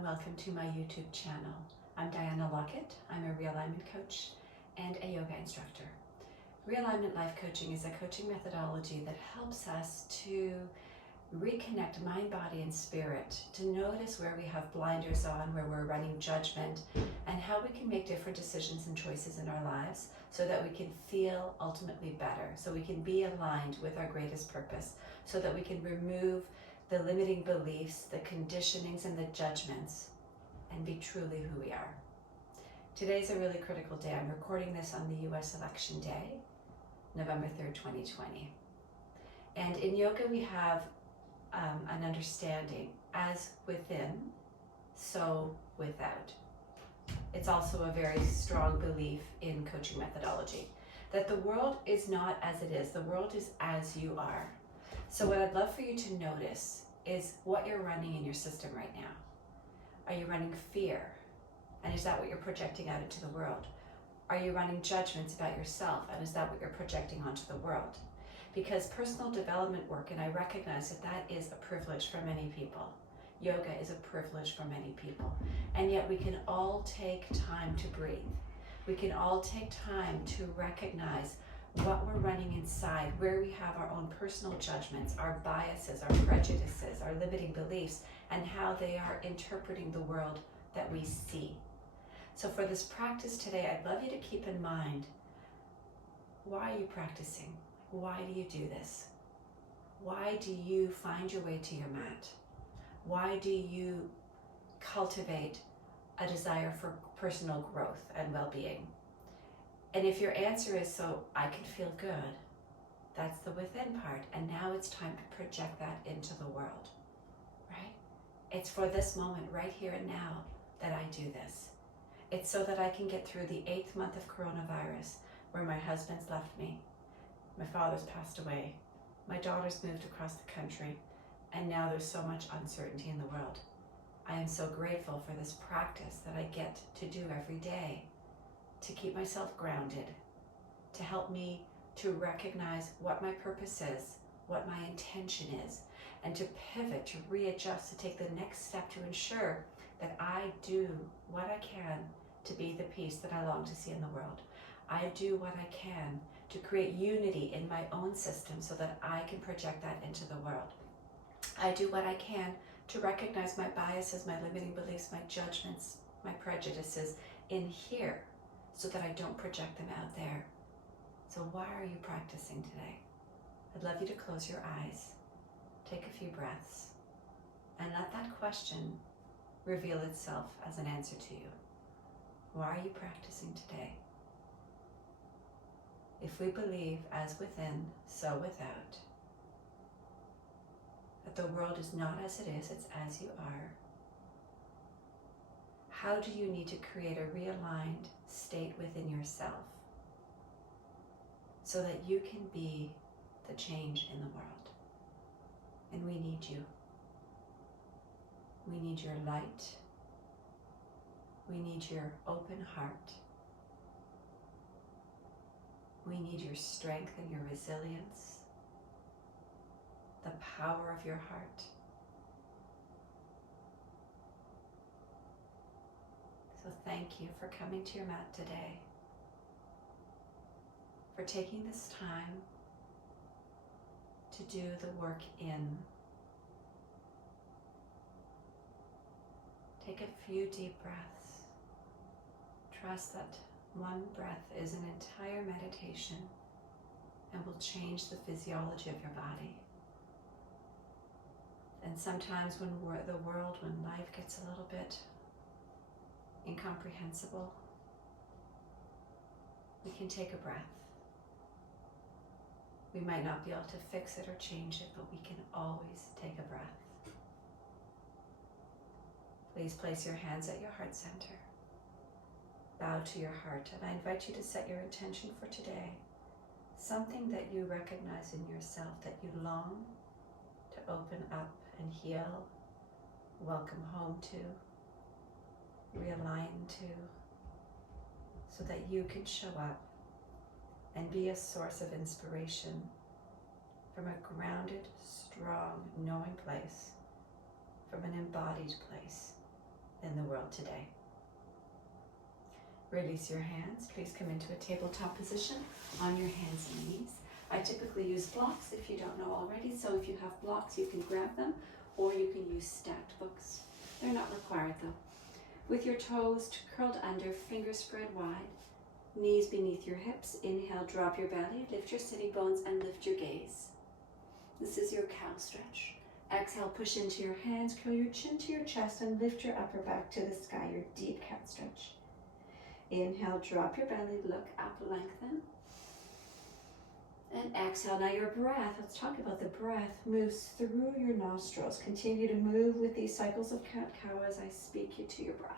and welcome to my YouTube channel. I'm Diana Lockett. I'm a realignment coach and a yoga instructor. Realignment life coaching is a coaching methodology that helps us to reconnect mind, body, and spirit, to notice where we have blinders on, where we're running judgment, and how we can make different decisions and choices in our lives so that we can feel ultimately better, so we can be aligned with our greatest purpose, so that we can remove the limiting beliefs, the conditionings, and the judgments, and be truly who we are. Today's a really critical day. I'm recording this on the US election day, November 3rd, 2020. And in yoga, we have an understanding, as within, so without. It's also a very strong belief in coaching methodology, that the world is not as it is, the world is as you are. So what I'd love for you to notice is what you're running in your system right now. Are you running fear? And is that what you're projecting out into the world? Are you running judgments about yourself? And is that what you're projecting onto the world? Because personal development work, and I recognize that that is a privilege for many people. Yoga is a privilege for many people. And yet we can all take time to breathe. We can all take time to recognize what we're running inside, where we have our own personal judgments, our biases, our prejudices, our limiting beliefs, and how they are interpreting the world that we see. So for this practice today, I'd love you to keep in mind, why are you practicing? Why do you do this? Why do you find your way to your mat? Why do you cultivate a desire for personal growth and well-being? And if your answer is, so I can feel good, that's the within part. And now it's time to project that into the world, right? It's for this moment right here and now that I do this. It's so that I can get through the 8th month of coronavirus, where my husband's left me, my father's passed away, my daughter's moved across the country, and now there's so much uncertainty in the world. I am so grateful for this practice that I get to do every day, to keep myself grounded, to help me to recognize what my purpose is, what my intention is, and to pivot, to readjust, to take the next step to ensure that I do what I can to be the peace that I long to see in the world. I do what I can to create unity in my own system so that I can project that into the world. I do what I can to recognize my biases, my limiting beliefs, my judgments, my prejudices in here, so that I don't project them out there. So why are you practicing today? I'd love you to close your eyes, take a few breaths, and let that question reveal itself as an answer to you. Why are you practicing today? If we believe as within, so without, that the world is not as it is, it's as you are, how do you need to create a realigned state within yourself so that you can be the change in the world? And we need you. We need your light. We need your open heart. We need your strength and your resilience, the power of your heart. So thank you for coming to your mat today, for taking this time to do the work in. Take a few deep breaths. Trust that one breath is an entire meditation and will change the physiology of your body. And sometimes when life gets a little bit incomprehensible, we can take a breath. We might not be able to fix it or change it, but we can always take a breath. Please place your hands at your heart center. Bow to your heart, and I invite you to set your intention for today. Something that you recognize in yourself that you long to open up and heal, welcome home to, realign to, so that you can show up and be a source of inspiration from a grounded, strong, knowing place, from an embodied place. than the world today. Release your hands. Please come into a tabletop position on your hands and knees. I typically use blocks if you don't know already, so if you have blocks you can grab them, or you can use stacked books. They're not required though. With your toes curled under, fingers spread wide, knees beneath your hips. Inhale, drop your belly, lift your sitting bones and lift your gaze. This is your cow stretch. Exhale, push into your hands, curl your chin to your chest and lift your upper back to the sky, your deep cat stretch. Inhale, drop your belly, look up, lengthen. And exhale. Now your breath, let's talk about the breath, moves through your nostrils. Continue to move with these cycles of cat-cow as I speak you to your breath.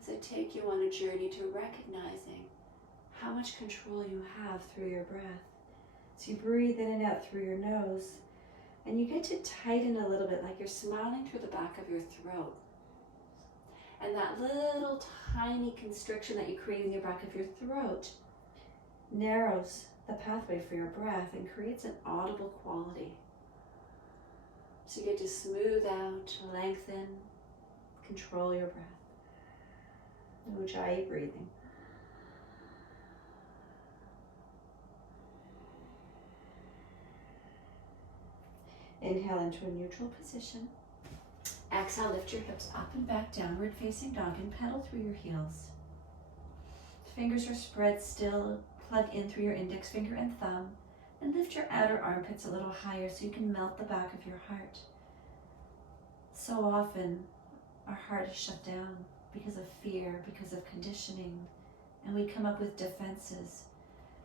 As I take you on a journey to recognizing how much control you have through your breath. So you breathe in and out through your nose, and you get to tighten a little bit, like you're smiling through the back of your throat. And that little tiny constriction that you create in your back of your throat narrows the pathway for your breath and creates an audible quality. So you get to smooth out, lengthen, control your breath. Ujjayi breathing. Inhale into a neutral position. Exhale, lift your hips up and back, downward facing dog, and pedal through your heels. Fingers are spread still. Plug in through your index finger and thumb, and lift your outer armpits a little higher so you can melt the back of your heart. So often, our heart is shut down because of fear, because of conditioning, and we come up with defenses.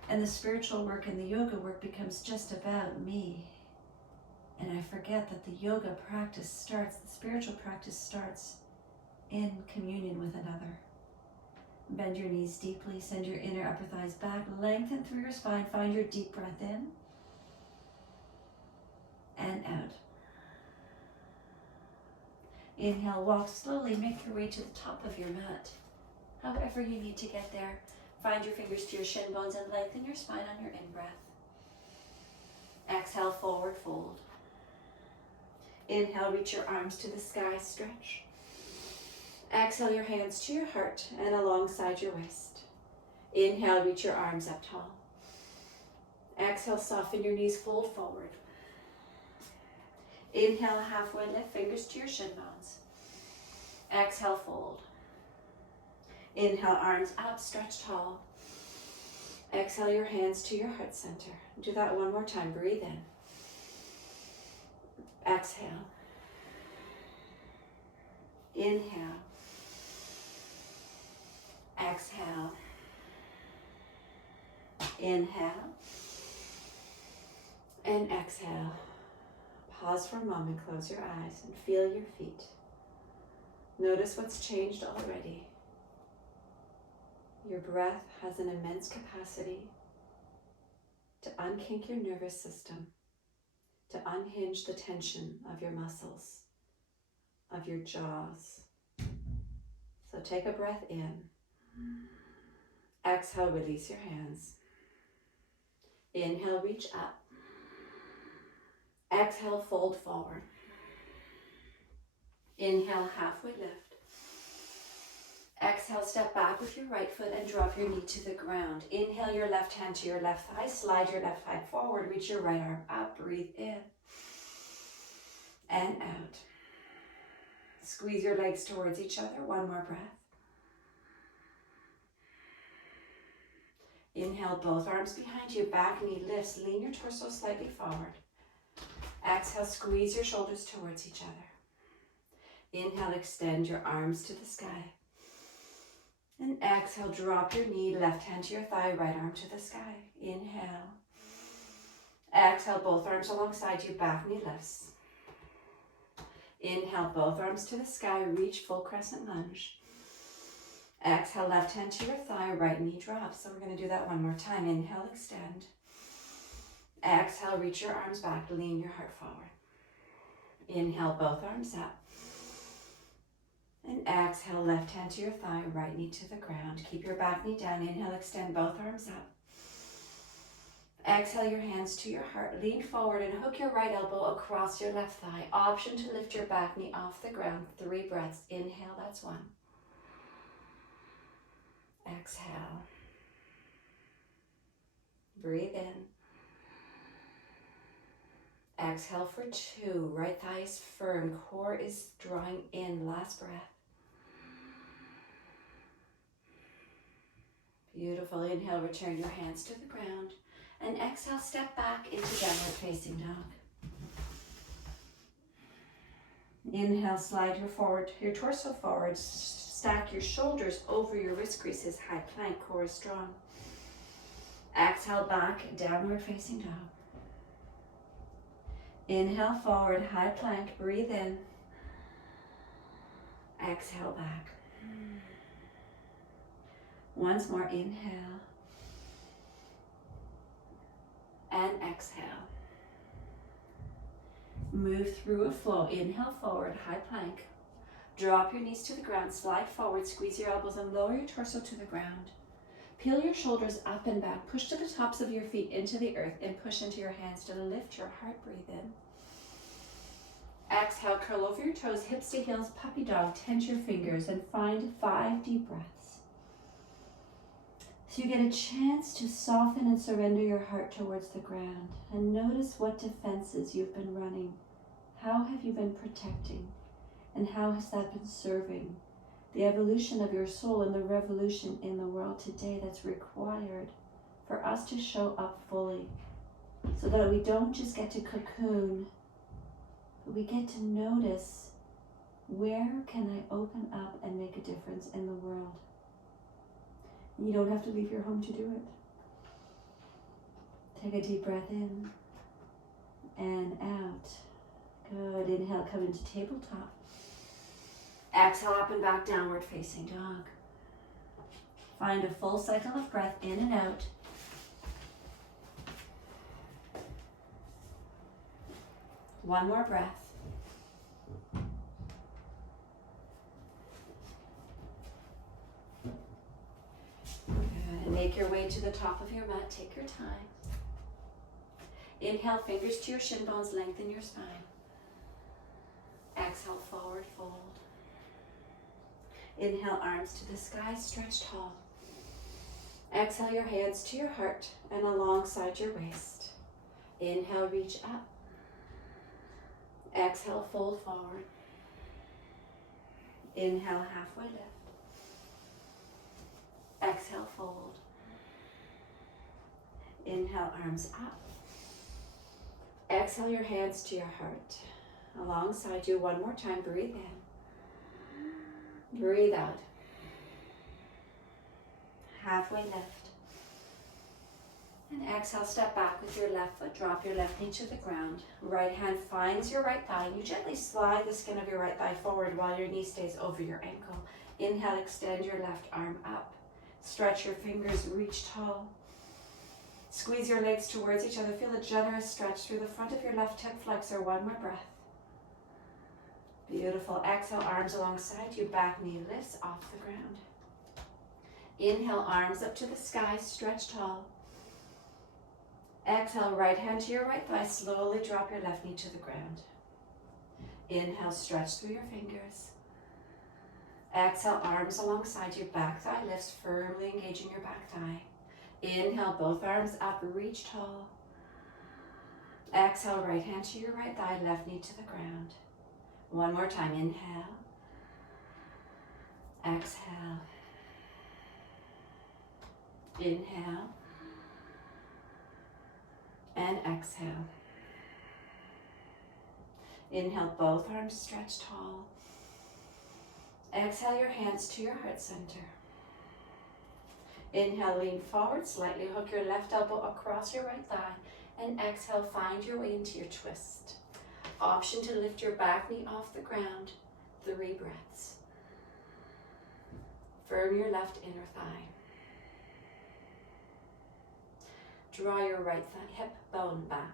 And the spiritual work and the yoga work becomes just about me. And I forget that the yoga practice starts, the spiritual practice starts in communion with another. Bend your knees deeply, send your inner upper thighs back, lengthen through your spine, find your deep breath in and out. Inhale, walk slowly, make your way to the top of your mat. However you need to get there, find your fingers to your shin bones and lengthen your spine on your in-breath. Exhale, forward fold. Inhale, reach your arms to the sky, stretch. Exhale your hands to your heart and alongside your waist. Inhale, reach your arms up tall. Exhale, soften your knees, fold forward. Inhale, halfway lift, fingers to your shin bones. Exhale, fold. Inhale, arms up, stretch tall. Exhale your hands to your heart center. Do that one more time, breathe in. Exhale. Inhale. Exhale. Inhale. And exhale. Pause for a moment, close your eyes and feel your feet. Notice what's changed already. Your breath has an immense capacity to unkink your nervous system, to unhinge the tension of your muscles, of your jaws. So take a breath in. Exhale, release your hands. Inhale, reach up. Exhale, fold forward. Inhale, halfway lift. Exhale, step back with your right foot and drop your knee to the ground. Inhale your left hand to your left thigh. Slide your left thigh forward. Reach your right arm up. Breathe in and out. Squeeze your legs towards each other. One more breath. Inhale, both arms behind you. Back knee lifts. Lean your torso slightly forward. Exhale, squeeze your shoulders towards each other. Inhale, extend your arms to the sky. And exhale, drop your knee, left hand to your thigh, right arm to the sky. Inhale. Exhale, both arms alongside you, back knee lifts. Inhale, both arms to the sky, reach full crescent lunge. Exhale, left hand to your thigh, right knee drops. So we're going to do that one more time. Inhale, extend. Exhale, reach your arms back, lean your heart forward. Inhale, both arms up. And exhale, left hand to your thigh, right knee to the ground. Keep your back knee down. Inhale, extend both arms up. Exhale your hands to your heart. Lean forward and hook your right elbow across your left thigh. Option to lift your back knee off the ground. 3 breaths. Inhale, that's 1. Exhale. Breathe in. Exhale for 2. Right thigh is firm. Core is drawing in. Last breath. Beautiful. Inhale, return your hands to the ground. And exhale, step back into downward facing dog. Inhale, slide your torso forward. Stack your shoulders over your wrist creases. High plank, core is strong. Exhale, back, downward facing dog. Inhale, forward, high plank, breathe in. Exhale, back. Once more, inhale. And exhale. Move through a flow. Inhale, forward, high plank. Drop your knees to the ground, slide forward, squeeze your elbows and lower your torso to the ground. Peel your shoulders up and back, push to the tops of your feet into the earth and push into your hands to lift your heart, breathe in. Exhale, curl over your toes, hips to heels, puppy dog, tense your fingers and find 5 deep breaths. So you get a chance to soften and surrender your heart towards the ground and notice what defenses you've been running. How have you been protecting? And how has that been serving the evolution of your soul and the revolution in the world today that's required for us to show up fully so that we don't just get to cocoon, but we get to notice where can I open up and make a difference in the world. You don't have to leave your home to do it. Take a deep breath in and out. Good. Inhale, come into tabletop. Exhale, up and back, downward facing dog. Find a full cycle of breath in and out. One more breath. Good. And make your way to the top of your mat. Take your time. Inhale, fingers to your shin bones, lengthen your spine. Exhale, forward fold. Inhale, arms to the sky, stretch tall. Exhale, your hands to your heart and alongside your waist. Inhale, reach up. Exhale, fold forward. Inhale, halfway lift. Exhale, fold. Inhale, arms up. Exhale, your hands to your heart. Alongside you, one more time, breathe in. Breathe out. Halfway lift. And exhale, step back with your left foot. Drop your left knee to the ground. Right hand finds your right thigh. You gently slide the skin of your right thigh forward while your knee stays over your ankle. Inhale, extend your left arm up. Stretch your fingers, reach tall. Squeeze your legs towards each other. Feel a generous stretch through the front of your left hip flexor. One more breath. Beautiful. Exhale, arms alongside you. Back knee lifts off the ground. Inhale, arms up to the sky. Stretch tall. Exhale, right hand to your right thigh. Slowly drop your left knee to the ground. Inhale, stretch through your fingers. Exhale, arms alongside you. Back thigh lifts, firmly engaging your back thigh. Inhale, both arms up, reach tall. Exhale, right hand to your right thigh, left knee to the ground. One more time, inhale. Exhale. Inhale. And exhale. Inhale, both arms stretch tall. Exhale your hands to your heart center. Inhale, lean forward, slightly hook your left elbow across your right thigh. And exhale, find your way into your twist. Option to lift your back knee off the ground. 3 breaths. Firm your left inner thigh. Draw your right hip bone back.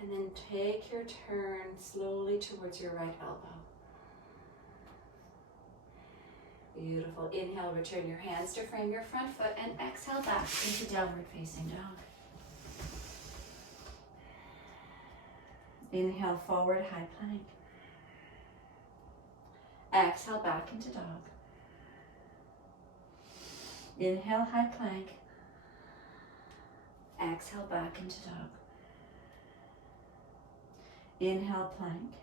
And then take your turn slowly towards your right elbow. Beautiful. Inhale, return your hands to frame your front foot, and exhale back into downward facing dog. Inhale, forward high plank. Exhale, back into dog. Inhale, high plank. Exhale, back into dog. Inhale, plank.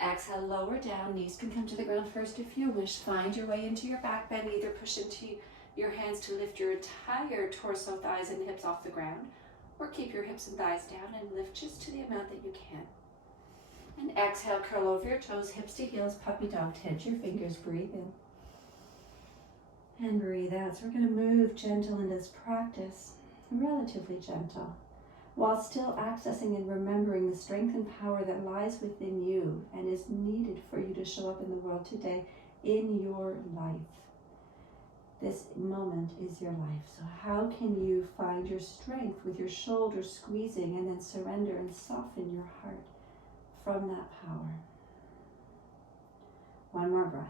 Exhale, lower down. Knees can come to the ground first if you wish. Find your way into your back bend. Either push into your hands to lift your entire torso, thighs, and hips off the ground, or keep your hips and thighs down and lift just to the amount that you can. And exhale, curl over your toes, hips to heels, puppy dog. Tense your fingers, breathe in. And breathe out. So we're going to move gentle in this practice, relatively gentle, while still accessing and remembering the strength and power that lies within you and is needed for you to show up in the world today in your life. This moment is your life. So how can you find your strength with your shoulders squeezing, and then surrender and soften your heart from that power? One more breath.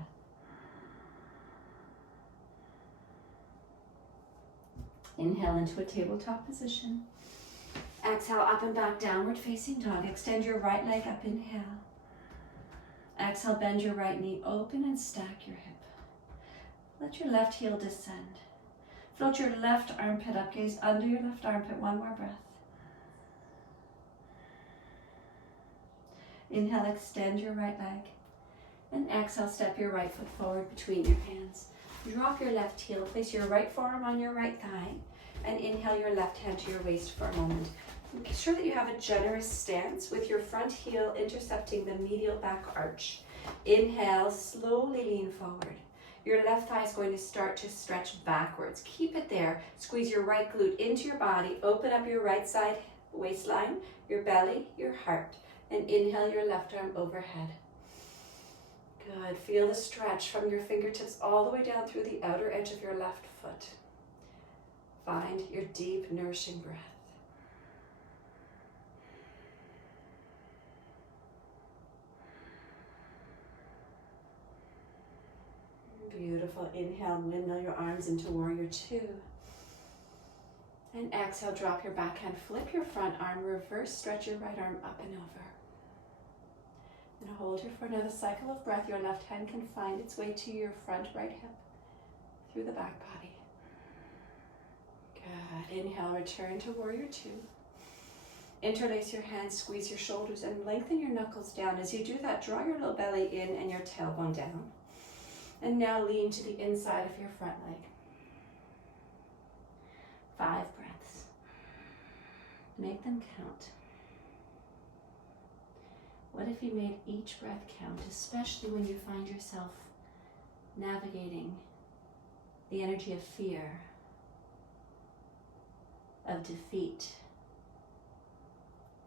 Inhale into a tabletop position. Exhale, up and back, downward facing dog. Extend your right leg up, inhale. Exhale, bend your right knee, open and stack your hip. Let your left heel descend. Float your left armpit up, gaze under your left armpit. One more breath. Inhale, extend your right leg. And exhale, step your right foot forward between your hands. Drop your left heel, place your right forearm on your right thigh, and inhale your left hand to your waist for a moment. Make sure that you have a generous stance with your front heel intercepting the medial back arch. Inhale, slowly lean forward. Your left thigh is going to start to stretch backwards. Keep it there. Squeeze your right glute into your body. Open up your right side waistline, your belly, your heart. And inhale your left arm overhead. Good. Feel the stretch from your fingertips all the way down through the outer edge of your left foot. Find your deep, nourishing breath. Beautiful. Inhale, windmill your arms into warrior two. And exhale, drop your back hand, flip your front arm, reverse, stretch your right arm up and over. And hold here for another cycle of breath. Your left hand can find its way to your front right hip through the back body. Good. Inhale, return to warrior two. Interlace your hands, squeeze your shoulders, and lengthen your knuckles down. As you do that, draw your low belly in and your tailbone down. And now lean to the inside of your front leg. 5 breaths. Make them count. What if you made each breath count, especially when you find yourself navigating the energy of fear, of defeat,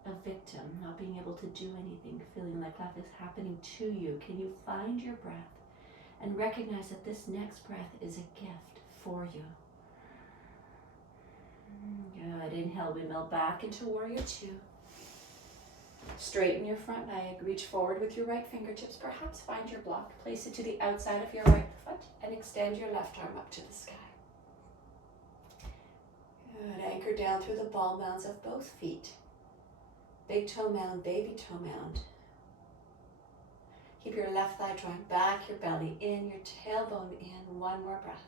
of victim, not being able to do anything, feeling like life is happening to you? Can you find your breath and recognize that this next breath is a gift for you? Good. Inhale, windmill back into warrior two. Straighten your front leg, reach forward with your right fingertips. Perhaps find your block, place it to the outside of your right foot, and extend your left arm up to the sky. Good. Anchor down through the ball mounds of both feet. Big toe mound, baby toe mound. Keep your left thigh drawing back, your belly in, your tailbone in. One more breath.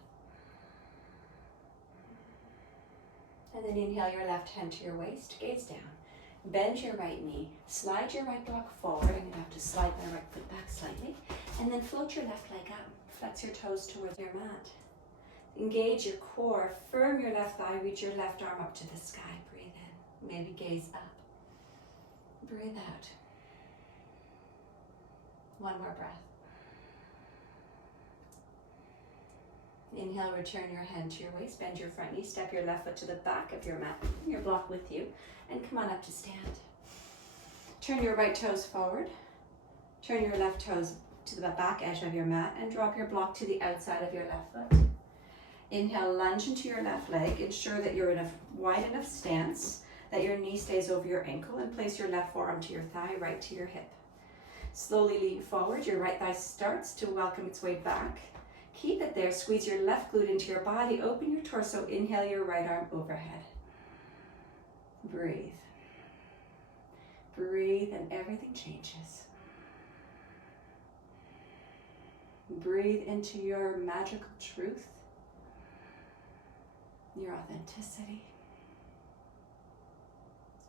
And then inhale your left hand to your waist, gaze down. Bend your right knee, slide your right block forward. I'm going to have to slide my right foot back slightly. And then float your left leg up. Flex your toes towards your mat. Engage your core, firm your left thigh, reach your left arm up to the sky. Breathe in, maybe gaze up. Breathe out. One more breath. Inhale, return your hand to your waist, bend your front knee, step your left foot to the back of your mat, bring your block with you, and come on up to stand. Turn your right toes forward, turn your left toes to the back edge of your mat, and drop your block to the outside of your left foot. Inhale, lunge into your left leg, ensure that you're in a wide enough stance that your knee stays over your ankle, and place your left forearm to your thigh, right to your hip. Slowly lean forward. Your right thigh starts to welcome its way back. Keep it there. Squeeze your left glute into your body. Open your torso. Inhale your right arm overhead. Breathe. Breathe and everything changes. Breathe into your magical truth, your authenticity.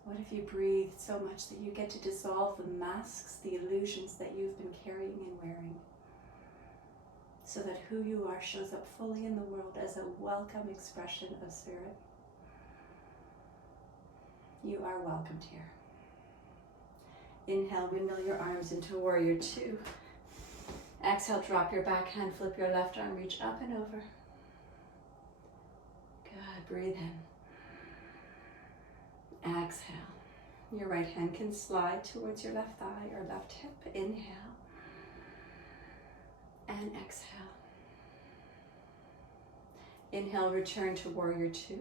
What if you breathe so much that you get to dissolve the masks, the illusions that you've been carrying and wearing, so that who you are shows up fully in the world as a welcome expression of spirit? You are welcomed here. Inhale, windmill your arms into Warrior Two. Exhale, drop your back hand, flip your left arm, reach up and over. Good, breathe in. Exhale. Your right hand can slide towards your left thigh or left hip. Inhale. And exhale. Inhale, return to Warrior Two.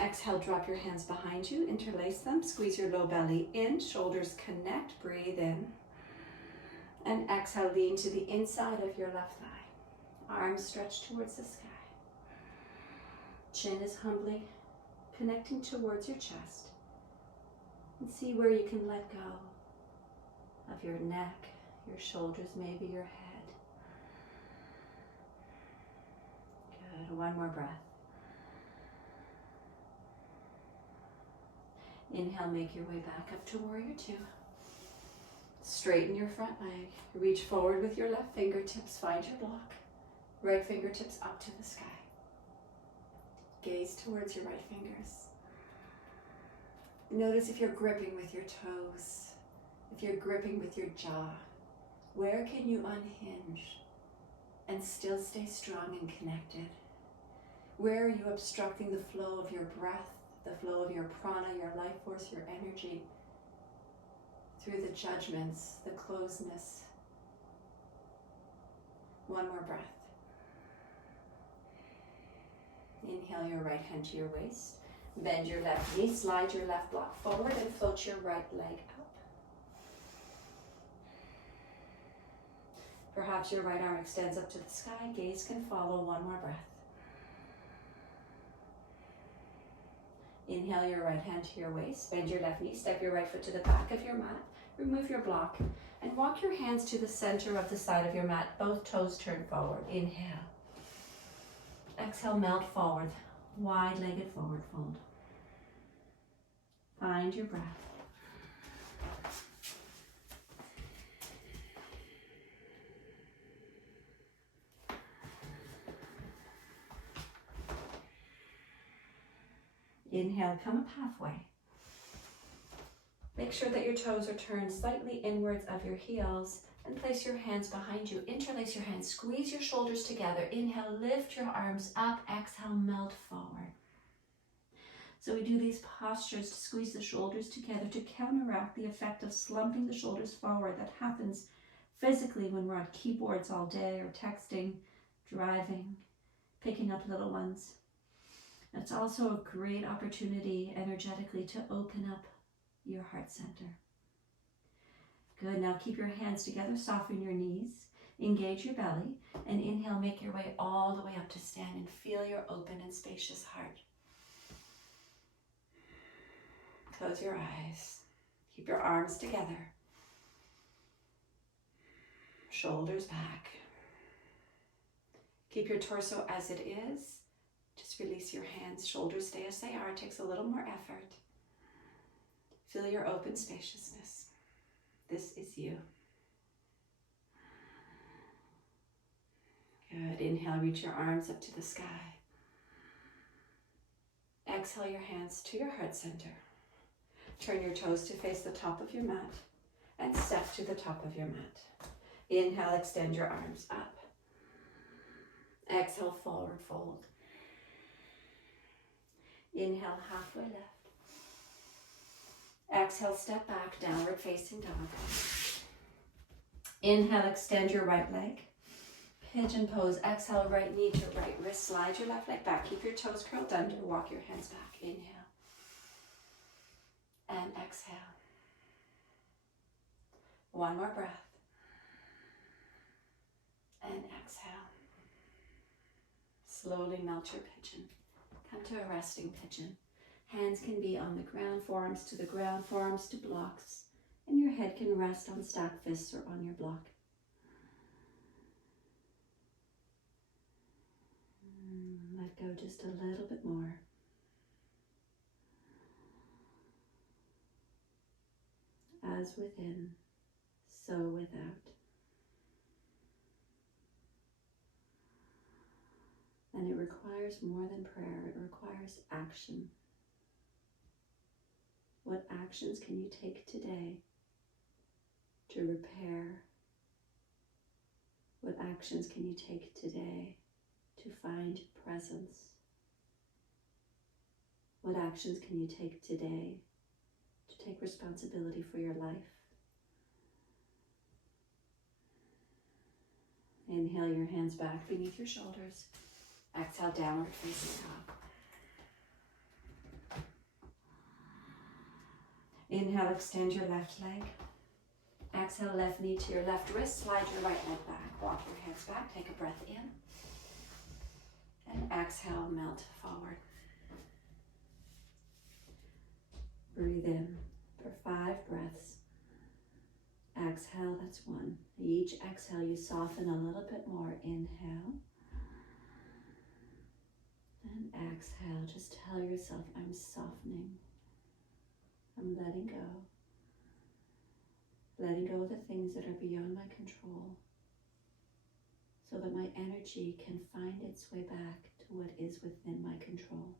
Exhale, drop your hands behind you, interlace them, squeeze your low belly in, shoulders connect, breathe in. And exhale, lean to the inside of your left thigh. Arms stretched towards the sky. Chin is humbly connecting towards your chest. And see where you can let go of your neck, your shoulders, maybe your head. Good, one more breath. Inhale, make your way back up to Warrior Two. Straighten your front leg. Reach forward with your left fingertips. Find your block. Right fingertips up to the sky. Gaze towards your right fingers. Notice if you're gripping with your toes, if you're gripping with your jaw. Where can you unhinge and still stay strong and connected? Where are you obstructing the flow of your breath, the flow of your prana, your life force, your energy, through the judgments, the closeness? One more breath. Inhale your right hand to your waist. Bend your left knee, slide your left block forward and float your right leg up. Perhaps your right arm extends up to the sky. Gaze can follow. One more breath. Inhale your right hand to your waist. Bend your left knee. Step your right foot to the back of your mat. Remove your block and walk your hands to the center of the side of your mat. Both toes turn forward. Inhale. Exhale, melt forward. Wide-legged forward fold. Find your breath. Inhale, come up halfway. Make sure that your toes are turned slightly inwards of your heels and place your hands behind you. Interlace your hands, squeeze your shoulders together. Inhale, lift your arms up. Exhale, melt forward. So we do these postures to squeeze the shoulders together to counteract the effect of slumping the shoulders forward that happens physically when we're on keyboards all day or texting, driving, picking up little ones. It's also a great opportunity energetically to open up your heart center. Good, now keep your hands together, soften your knees, engage your belly, and inhale, make your way all the way up to stand and feel your open and spacious heart. Close your eyes, keep your arms together, shoulders back. Keep your torso as it is. Just release your hands, shoulders stay as they are. It takes a little more effort. Feel your open spaciousness. This is you. Good. Inhale, reach your arms up to the sky. Exhale your hands to your heart center. Turn your toes to face the top of your mat and step to the top of your mat. Inhale, extend your arms up. Exhale, forward fold. Inhale, halfway left. Exhale, step back, downward facing dog. Inhale, extend your right leg. Pigeon pose. Exhale, right knee to right wrist. Slide your left leg back. Keep your toes curled under. Walk your hands back. Inhale. And exhale. One more breath. And exhale. Slowly melt your pigeon. Come to a resting pigeon. Hands can be on the ground, forearms to the ground, forearms to blocks, and your head can rest on stacked fists or on your block. Let go just a little bit more. As within, so without. And it requires more than prayer, it requires action. What actions can you take today to repair? What actions can you take today to find presence? What actions can you take today to take responsibility for your life? Inhale your hands back beneath your shoulders. Exhale, downward facing dog. Inhale, extend your left leg. Exhale, left knee to your left wrist. Slide your right leg back. Walk your hands back. Take a breath in. And exhale, melt forward. Breathe in for 5 breaths. Exhale, that's 1. Each exhale, you soften a little bit more. Inhale. And exhale, just tell yourself, I'm softening. I'm letting go. Letting go of the things that are beyond my control so that my energy can find its way back to what is within my control.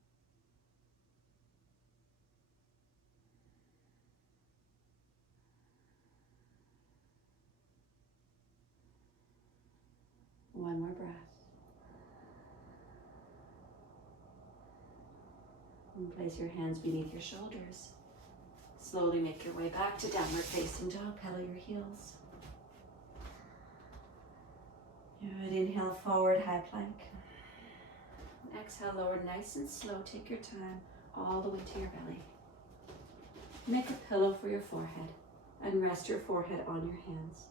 One more breath. And place your hands beneath your shoulders. Slowly make your way back to downward facing dog. Pedal your heels. Good. Inhale, forward high plank. Exhale, lower nice and slow. Take your time all the way to your belly. Make a pillow for your forehead and rest your forehead on your hands.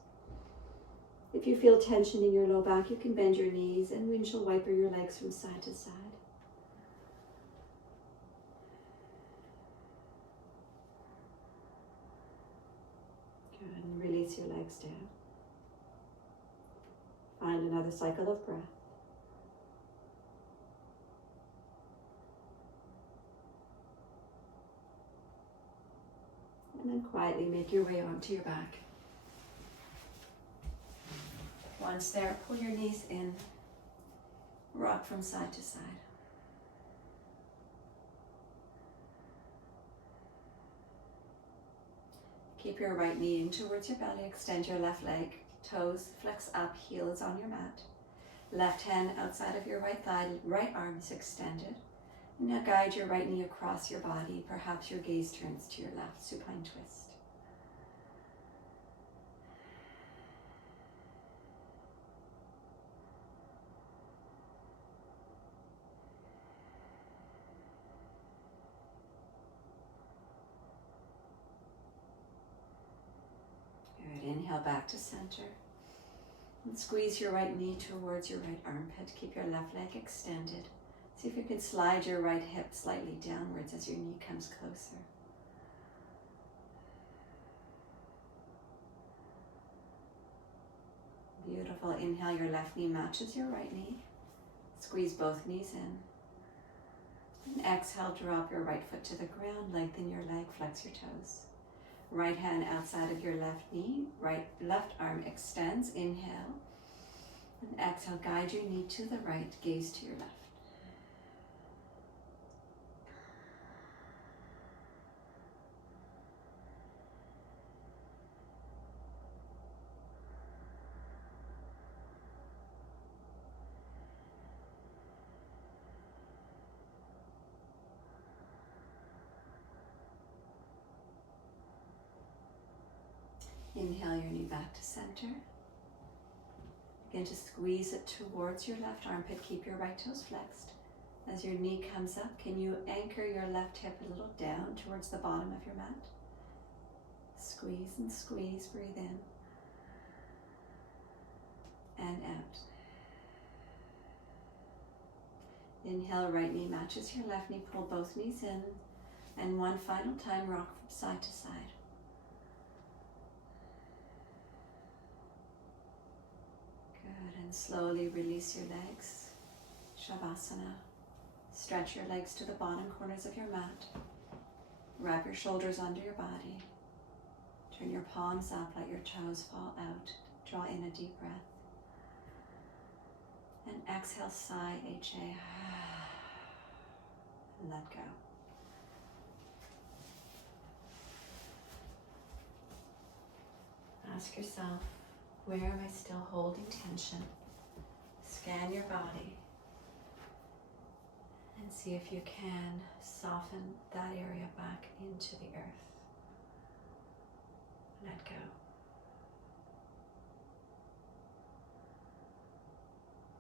If you feel tension in your low back, you can bend your knees and windshield wiper your legs from side to side. Good, and release your legs down. Find another cycle of breath. And then quietly make your way onto your back. Once there, pull your knees in, rock from side to side. Keep your right knee in towards your belly, extend your left leg, toes flex up, heel is on your mat. Left hand outside of your right thigh, right arm is extended. Now guide your right knee across your body, perhaps your gaze turns to your left, supine twist. Good, inhale back to center. And squeeze your right knee towards your right armpit. Keep your left leg extended. See if you can slide your right hip slightly downwards as your knee comes closer. Beautiful. Inhale, your left knee matches your right knee. Squeeze both knees in. And exhale, drop your right foot to the ground, lengthen your leg, flex your toes. Right hand outside of your left knee, left arm extends, inhale. And exhale, guide your knee to the right, gaze to your left. Inhale your knee back to center. Begin to squeeze it towards your left armpit. Keep your right toes flexed. As your knee comes up, can you anchor your left hip a little down towards the bottom of your mat? Squeeze and squeeze, breathe in. and out. Inhale, right knee matches your left knee, pull both knees in, and one final time, rock from side to side. Good, and slowly release your legs, Shavasana. Stretch your legs to the bottom corners of your mat. Wrap your shoulders under your body. Turn your palms up, let your toes fall out. Draw in a deep breath. And exhale, sigh, HA. And let go. Ask yourself, where am I still holding tension? Scan your body and see if you can soften that area back into the earth. Let go.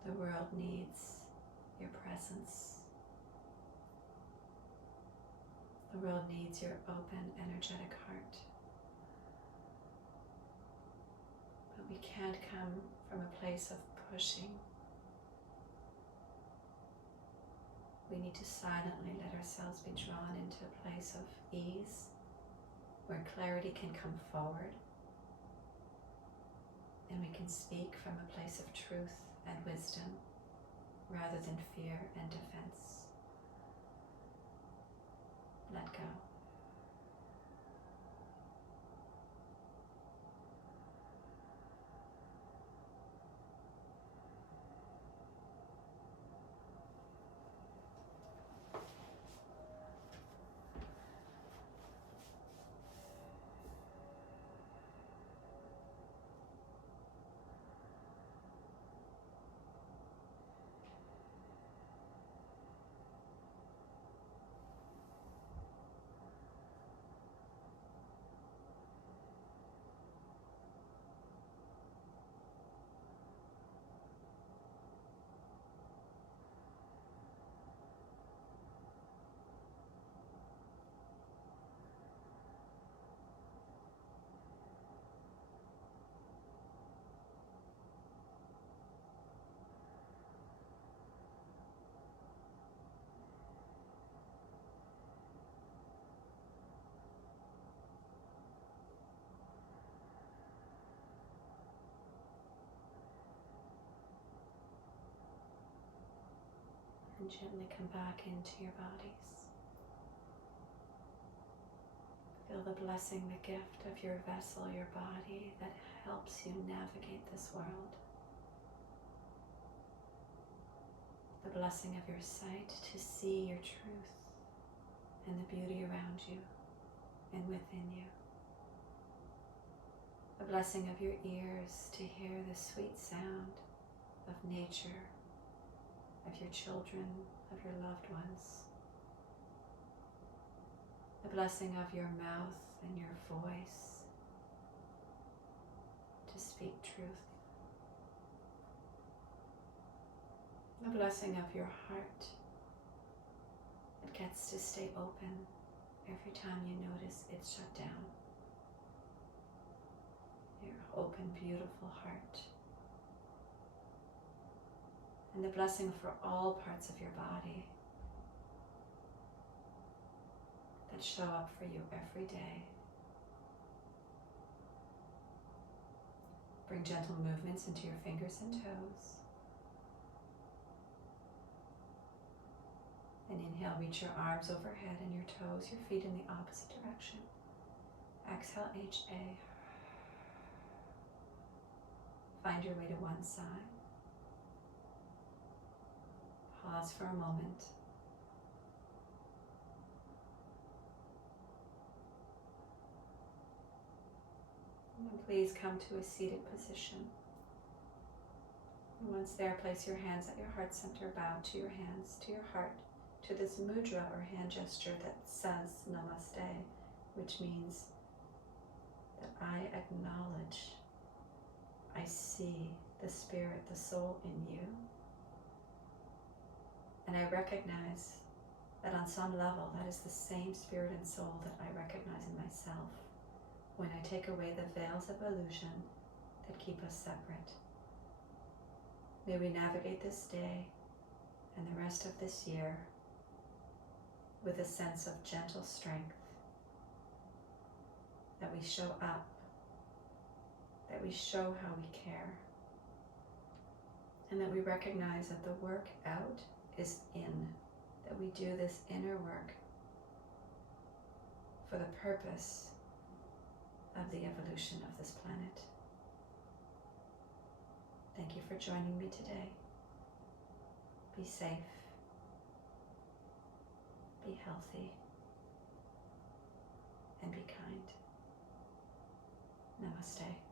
The world needs your presence. The world needs your open, energetic heart. But we can't come from a place of pushing. We need to silently let ourselves be drawn into a place of ease, where clarity can come forward, and we can speak from a place of truth and wisdom, rather than fear and defense. Let go. And gently come back into your bodies. Feel the blessing, the gift of your vessel, your body, that helps you navigate this world. The blessing of your sight to see your truth and the beauty around you and within you. The blessing of your ears to hear the sweet sound of nature, of your children, of your loved ones. The blessing of your mouth and your voice to speak truth. The blessing of your heart that gets to stay open every time you notice it's shut down. Your open, beautiful heart. And the blessing for all parts of your body that show up for you every day. Bring gentle movements into your fingers and toes. And inhale, reach your arms overhead and your toes, your feet in the opposite direction. Exhale, HA. Find your way to one side. Pause for a moment. And please come to a seated position. And once there, place your hands at your heart center, bow to your hands, to your heart, to this mudra or hand gesture that says Namaste, which means that I acknowledge, I see the spirit, the soul in you. And I recognize that on some level, that is the same spirit and soul that I recognize in myself when I take away the veils of illusion that keep us separate. May we navigate this day and the rest of this year with a sense of gentle strength, that we show up, that we show how we care, and that we recognize that the work out is in, that we do this inner work for the purpose of the evolution of this planet. Thank you for joining me today. Be safe, be healthy, and be kind. Namaste.